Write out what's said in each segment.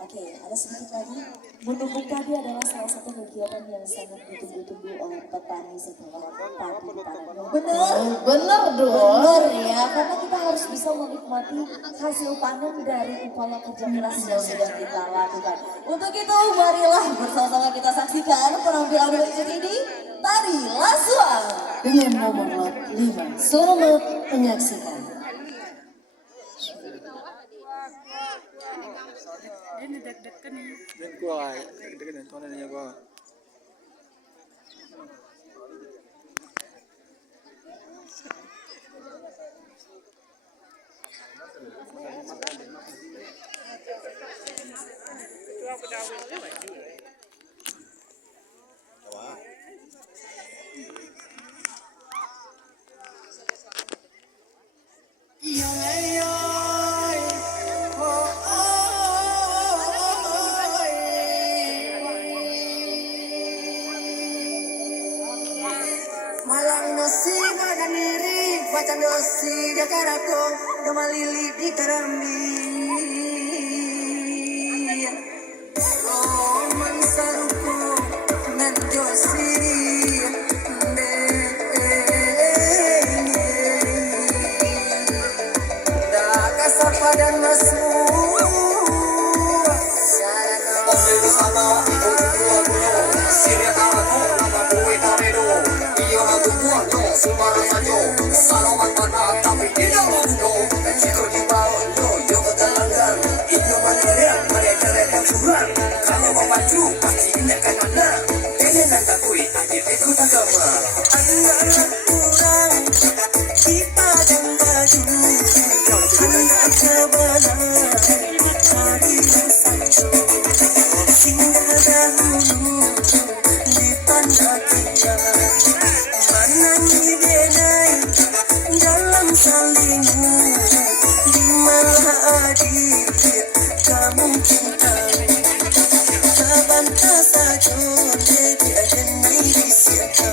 Oke, ada sedikit lagi. Menumbuk padi adalah salah satu kegiatan yang sangat ditunggu-tunggu oleh petani setelah padi dipanen. Benar? Bener dong. Benar ya, karena kita harus bisa menikmati hasil panen dari upaya kerja keras yang sudah kita lakukan. Untuk itu, marilah bersama-sama kita saksikan penampilan berikut ini. Tari Lasuang Dengan nomor lot 5. Selamat menyaksikan. Ini deg-degan nih. Dan gua deg-degan tuh nanya gua. Malang nosi maganiri baca nosi dia karako doma lili di karambi roman saruko nan josi ne da kasapa dan masu Sembarang saja, salaman tanah tapi tidak membunuh. Dan jika di bawah yo ketelanggan, itu mereka rekam surat. Kalau memacu pasti ingatkan anda. Ini nanti kui akhir ikut agama. Anak kurang kita dan baju. Anak cebana hari saja. Singgah dahulu di tanah kita. Dalam salingmu di malah adit kamu cintai tak bantah saja jadi ada di siapa.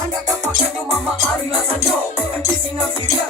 Anda kapag mama ari la sanyo, ang pisinang sirya,